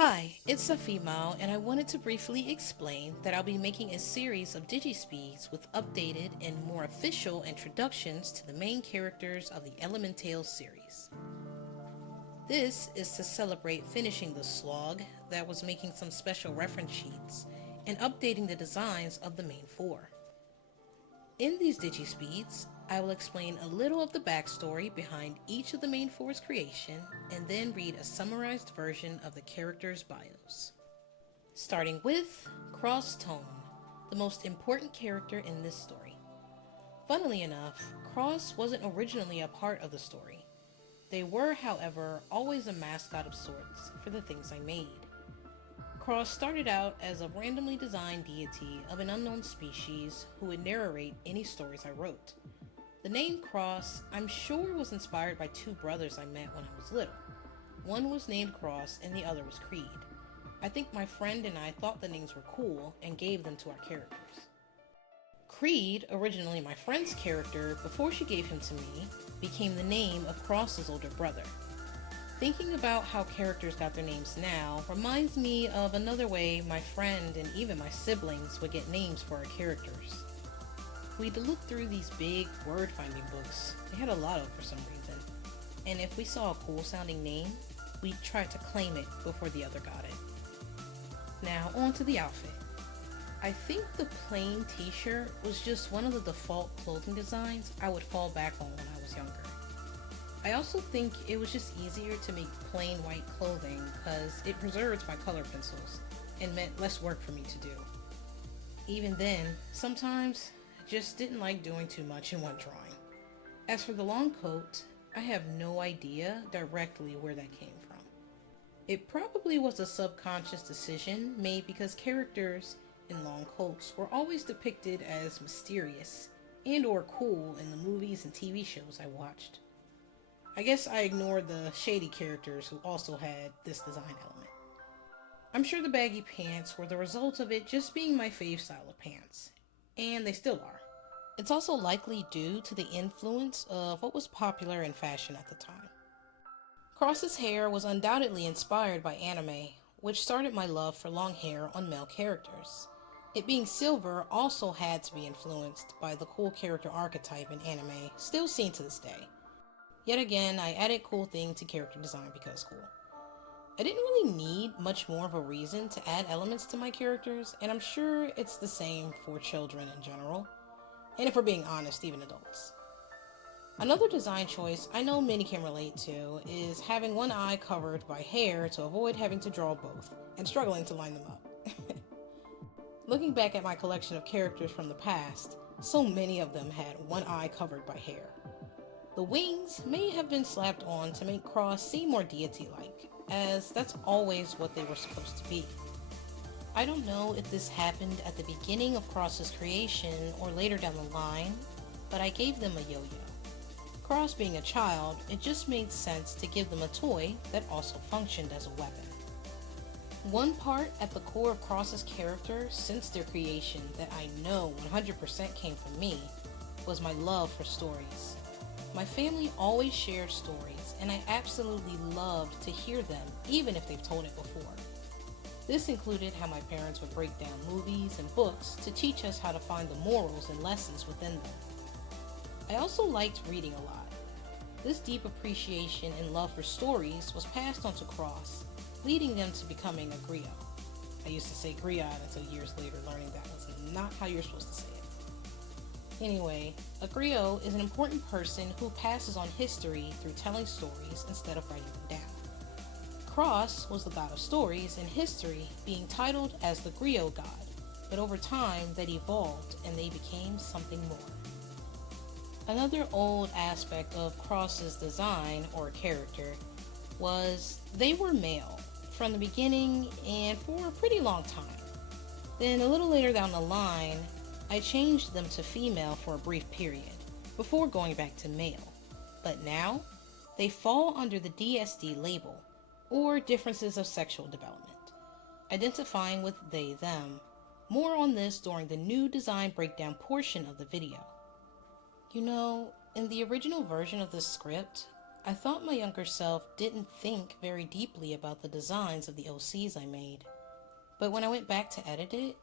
Hi, it's Saphimau, and I wanted to briefly explain that I'll be making a series of Digispeeds with updated and more official introductions to the main characters of the Elementails series. This is to celebrate finishing the slog that was making some special reference sheets and updating the designs of the main four. In these Digispeeds, I will explain a little of the backstory behind each of the main four's creation and then read a summarized version of the characters' bios. Starting with Cross Tone, the most important character in this story. Funnily enough, Cross wasn't originally a part of the story. They were, however, always a mascot of sorts for the things I made. Cross started out as a randomly designed deity of an unknown species who would narrate any stories I wrote. The name Cross, I'm sure, was inspired by two brothers I met when I was little. One was named Cross and the other was Creed. I think my friend and I thought the names were cool and gave them to our characters. Creed, originally my friend's character before she gave him to me, became the name of Cross's older brother. Thinking about how characters got their names now reminds me of another way my friend and even my siblings would get names for our characters. We'd look through these big word-finding books, they had a lot of for some reason, and if we saw a cool sounding name, we'd try to claim it before the other got it. Now on to the outfit. I think the plain t-shirt was just one of the default clothing designs I would fall back on when I was younger. I also think it was just easier to make plain white clothing because it preserves my color pencils and meant less work for me to do. Even then, sometimes I just didn't like doing too much in one drawing. As for the long coat, I have no idea directly where that came from. It probably was a subconscious decision made because characters in long coats were always depicted as mysterious and or cool in the movies and TV shows I watched. I guess I ignored the shady characters who also had this design element. I'm sure the baggy pants were the result of it just being my fave style of pants, and they still are. It's also likely due to the influence of what was popular in fashion at the time. Cross's hair was undoubtedly inspired by anime, which started my love for long hair on male characters. It being silver also had to be influenced by the cool character archetype in anime, still seen to this day. Yet again, I added cool thing to character design because cool. I didn't really need much more of a reason to add elements to my characters, and I'm sure it's the same for children in general, and if we're being honest, even adults. Another design choice I know many can relate to is having one eye covered by hair to avoid having to draw both, and struggling to line them up. Looking back at my collection of characters from the past, so many of them had one eye covered by hair. The wings may have been slapped on to make Cross seem more deity-like, as that's always what they were supposed to be. I don't know if this happened at the beginning of Cross's creation or later down the line, but I gave them a yo-yo. Cross being a child, it just made sense to give them a toy that also functioned as a weapon. One part at the core of Cross's character since their creation that I know 100% came from me was my love for stories. My family always shared stories, and I absolutely loved to hear them, even if they've told it before. This included how my parents would break down movies and books to teach us how to find the morals and lessons within them. I also liked reading a lot. This deep appreciation and love for stories was passed on to Cross, leading them to becoming a griot. I used to say griot until years later learning that was not how you're supposed to say it. Anyway, a griot is an important person who passes on history through telling stories instead of writing them down. Cross was the god of stories and history, being titled as the griot god, but over time that evolved and they became something more. Another old aspect of Cross's design or character was they were male from the beginning and for a pretty long time. Then a little later down the line, I changed them to female for a brief period, before going back to male. But now, they fall under the DSD label, or differences of sexual development, identifying with they/them. More on this during the new design breakdown portion of the video. You know, in the original version of the script, I thought my younger self didn't think very deeply about the designs of the OCs I made. But when I went back to edit it,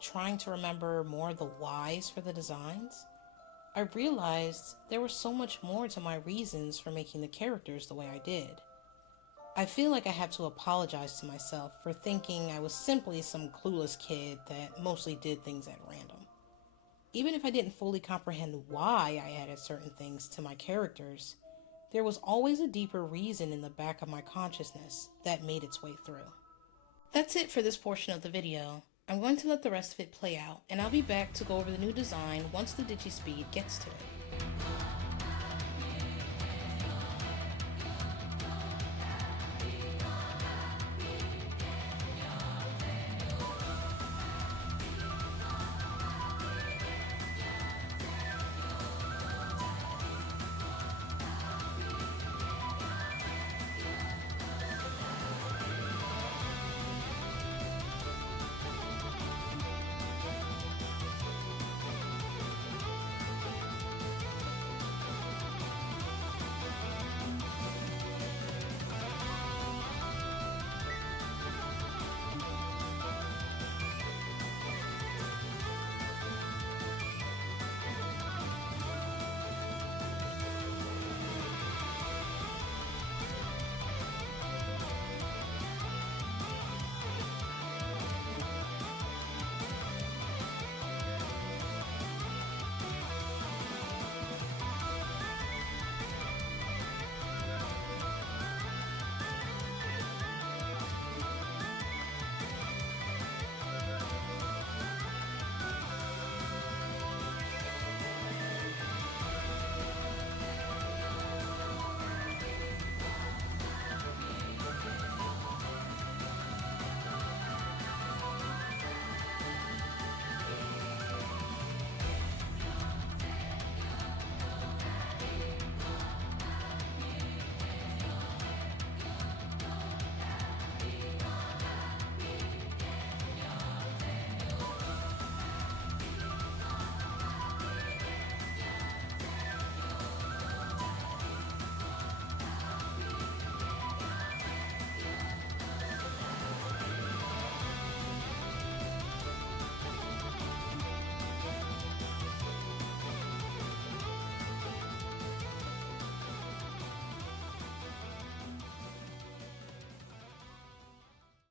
trying to remember more of the whys for the designs, I realized there was so much more to my reasons for making the characters the way I did. I feel like I have to apologize to myself for thinking I was simply some clueless kid that mostly did things at random. Even if I didn't fully comprehend why I added certain things to my characters, there was always a deeper reason in the back of my consciousness that made its way through. That's it for this portion of the video. I'm going to let the rest of it play out, and I'll be back to go over the new design once the DigiSpeed gets to it.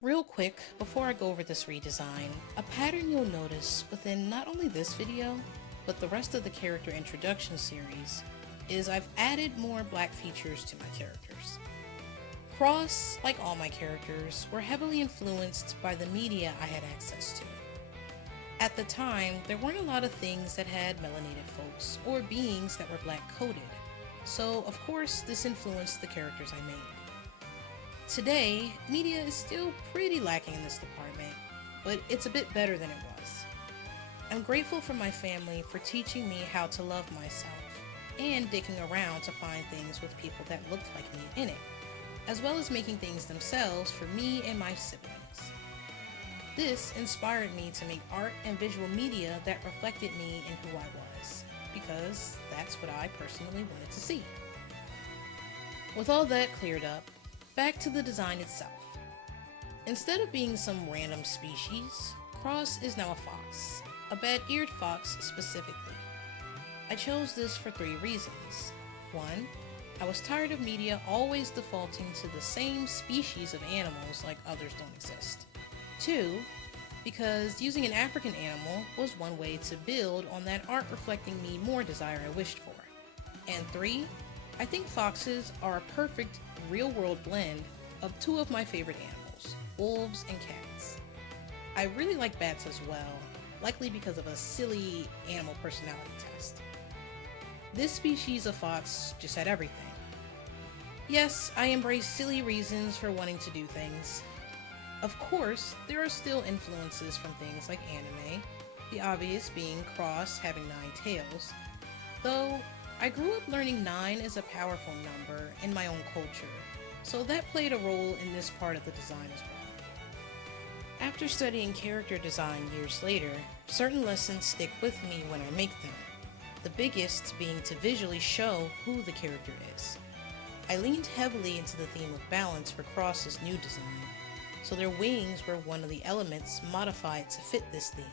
Real quick, before I go over this redesign, a pattern you'll notice within not only this video, but the rest of the character introduction series, is I've added more black features to my characters. Cross, like all my characters, were heavily influenced by the media I had access to. At the time, there weren't a lot of things that had melanated folks, or beings that were black coded, so of course this influenced the characters I made. Today, media is still pretty lacking in this department, but it's a bit better than it was. I'm grateful for my family for teaching me how to love myself, and digging around to find things with people that looked like me in it, as well as making things themselves for me and my siblings. This inspired me to make art and visual media that reflected me and who I was, because that's what I personally wanted to see. With all that cleared up, back to the design itself. Instead of being some random species, Cross is now a fox, a bad-eared fox specifically. I chose this for 3 reasons. 1, I was tired of media always defaulting to the same species of animals like others don't exist. 2, because using an African animal was one way to build on that art reflecting me more desire I wished for. And 3, I think foxes are a perfect real-world blend of 2 of my favorite animals, wolves and cats. I really like bats as well, likely because of a silly animal personality test. This species of fox just had everything. Yes, I embrace silly reasons for wanting to do things. Of course, there are still influences from things like anime, the obvious being Cross having 9 tails, though I grew up learning 9 is a powerful number in my own culture, so that played a role in this part of the design as well. After studying character design years later, certain lessons stick with me when I make them, the biggest being to visually show who the character is. I leaned heavily into the theme of balance for Cross's new design, so their wings were one of the elements modified to fit this theme.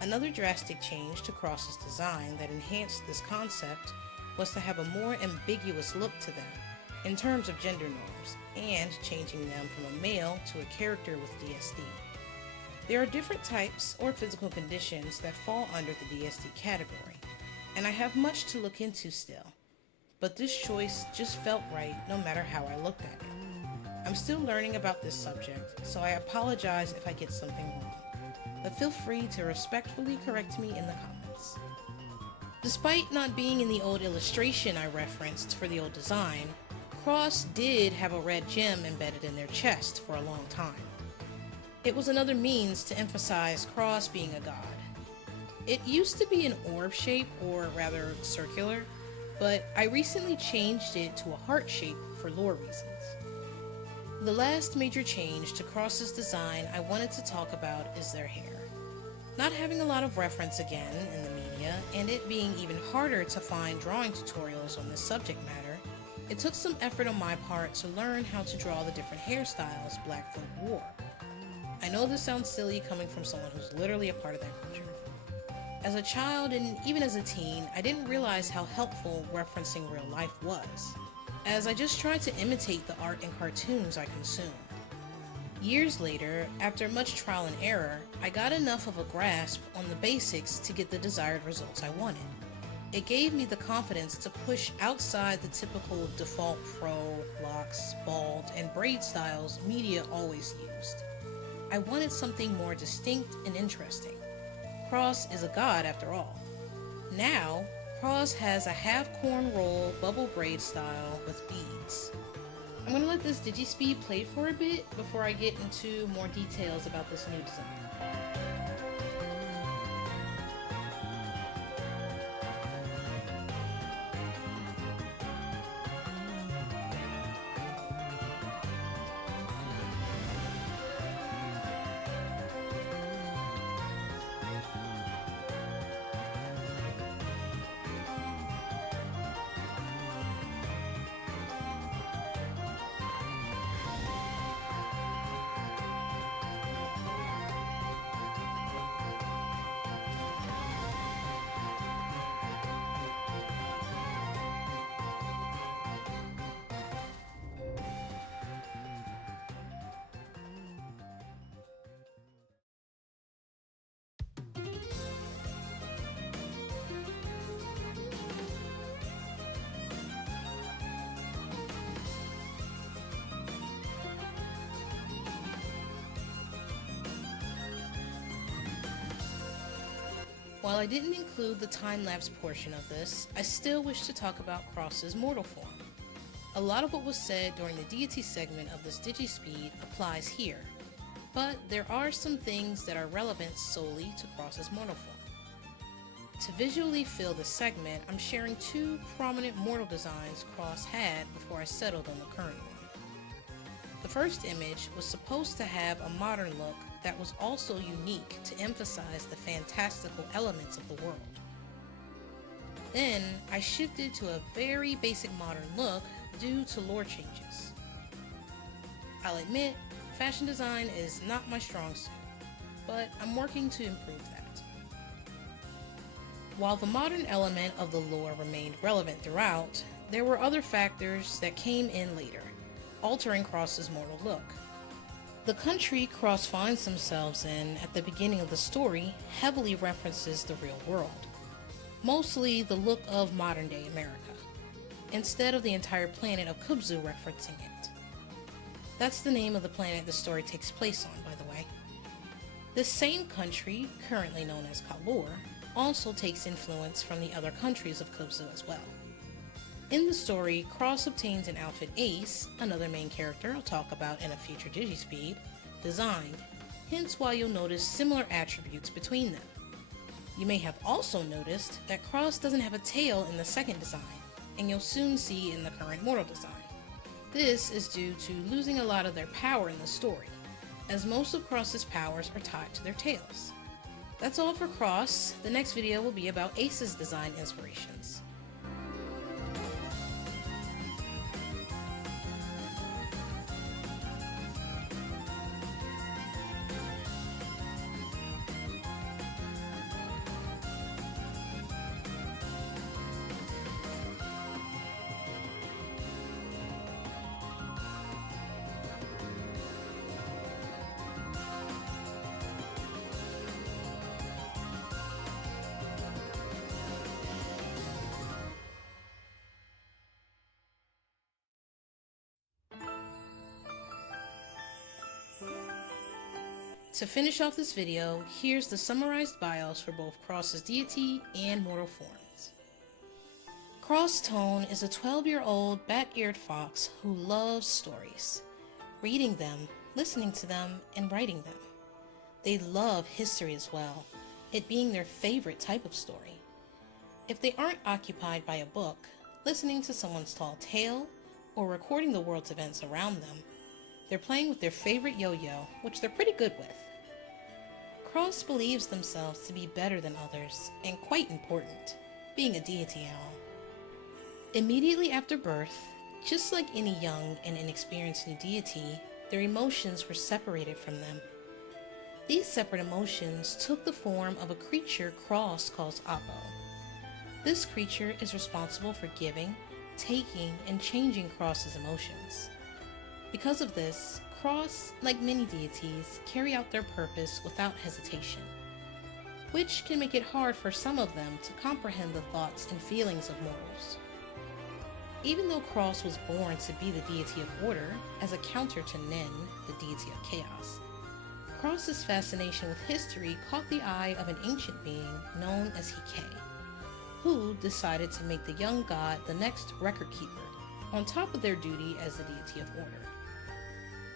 Another drastic change to Cross's design that enhanced this concept was to have a more ambiguous look to them in terms of gender norms, and changing them from a male to a character with DSD. There are different types or physical conditions that fall under the DSD category, and I have much to look into still, but this choice just felt right no matter how I looked at it. I'm still learning about this subject, so I apologize if I get something wrong, but feel free to respectfully correct me in the comments. Despite not being in the old illustration I referenced for the old design, Cross did have a red gem embedded in their chest for a long time. It was another means to emphasize Cross being a god. It used to be an orb shape, or rather circular, but I recently changed it to a heart shape for lore reasons. The last major change to Cross's design I wanted to talk about is their hair. Not having a lot of reference again in the media, and it being even harder to find drawing tutorials on this subject matter, it took some effort on my part to learn how to draw the different hairstyles black folk wore. I know this sounds silly coming from someone who's literally a part of that culture. As a child and even as a teen, I didn't realize how helpful referencing real life was, as I just tried to imitate the art and cartoons I consumed. Years later, after much trial and error, I got enough of a grasp on the basics to get the desired results I wanted. It gave me the confidence to push outside the typical default fro, locks, bald, and braid styles media always used. I wanted something more distinct and interesting. Cross is a god after all. Now, Cross has a half corn roll bubble braid style with beads. I'm going to let this DigiSpeed play for a bit before I get into more details about this new design. While I didn't include the time-lapse portion of this, I still wish to talk about Cross's mortal form. A lot of what was said during the deity segment of this DigiSpeed applies here, but there are some things that are relevant solely to Cross's mortal form. To visually fill this segment, I'm sharing two prominent mortal designs Cross had before I settled on the current one. The first image was supposed to have a modern look that was also unique to emphasize the fantastical elements of the world. Then, I shifted to a very basic modern look due to lore changes. I'll admit, fashion design is not my strong suit, but I'm working to improve that. While the modern element of the lore remained relevant throughout, there were other factors that came in later, altering Cross's mortal look. The country Cross finds themselves in at the beginning of the story heavily references the real world, mostly the look of modern-day America, instead of the entire planet of Kubzu referencing it. That's the name of the planet the story takes place on, by the way. This same country, currently known as Kalor, also takes influence from the other countries of Kubzu as well. In the story, Cross obtains an outfit Ace, another main character I'll talk about in a future DigiSpeed, designed, hence why you'll notice similar attributes between them. You may have also noticed that Cross doesn't have a tail in the second design, and you'll soon see in the current mortal design. This is due to losing a lot of their power in the story, as most of Cross's powers are tied to their tails. That's all for Cross. The next video will be about Ace's design inspirations. To finish off this video, here's the summarized bios for both Cross's deity and mortal forms. Cross Tone is a 12-year-old bat-eared fox who loves stories, reading them, listening to them, and writing them. They love history as well, it being their favorite type of story. If they aren't occupied by a book, listening to someone's tall tale, or recording the world's events around them, they're playing with their favorite yo-yo, which they're pretty good with. Cross believes themselves to be better than others, and quite important, being a deity owl. Immediately after birth, just like any young and inexperienced new deity, their emotions were separated from them. These separate emotions took the form of a creature Cross calls Apo. This creature is responsible for giving, taking, and changing Cross's emotions. Because of this, Cross, like many deities, carry out their purpose without hesitation, which can make it hard for some of them to comprehend the thoughts and feelings of mortals. Even though Cross was born to be the deity of order, as a counter to Nen, the deity of chaos, Cross's fascination with history caught the eye of an ancient being known as Hike, who decided to make the young god the next record keeper, on top of their duty as the deity of order.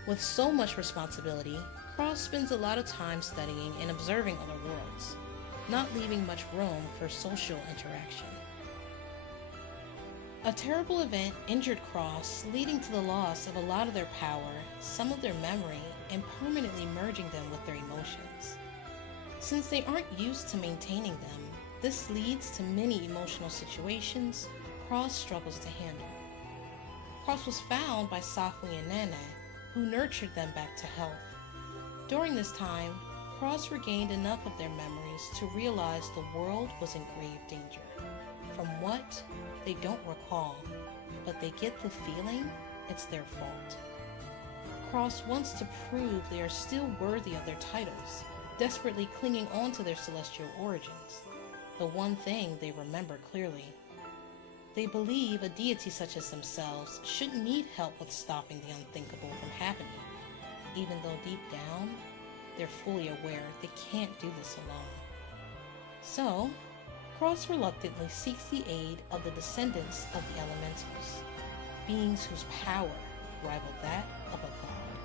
With so much responsibility, Cross spends a lot of time studying and observing other worlds, not leaving much room for social interaction. A terrible event injured Cross, leading to the loss of a lot of their power, some of their memory, and permanently merging them with their emotions. Since they aren't used to maintaining them, this leads to many emotional situations Cross struggles to handle. Cross was found by Saphimau and Nana, who nurtured them back to health. During this time, Cross regained enough of their memories to realize the world was in grave danger. From what? They don't recall, but they get the feeling it's their fault. Cross wants to prove they are still worthy of their titles, desperately clinging on to their celestial origins, the one thing they remember clearly. They believe a deity such as themselves shouldn't need help with stopping the unthinkable from happening, even though deep down, they're fully aware they can't do this alone. So, Cross reluctantly seeks the aid of the descendants of the Elementals, beings whose power rivaled that of a god.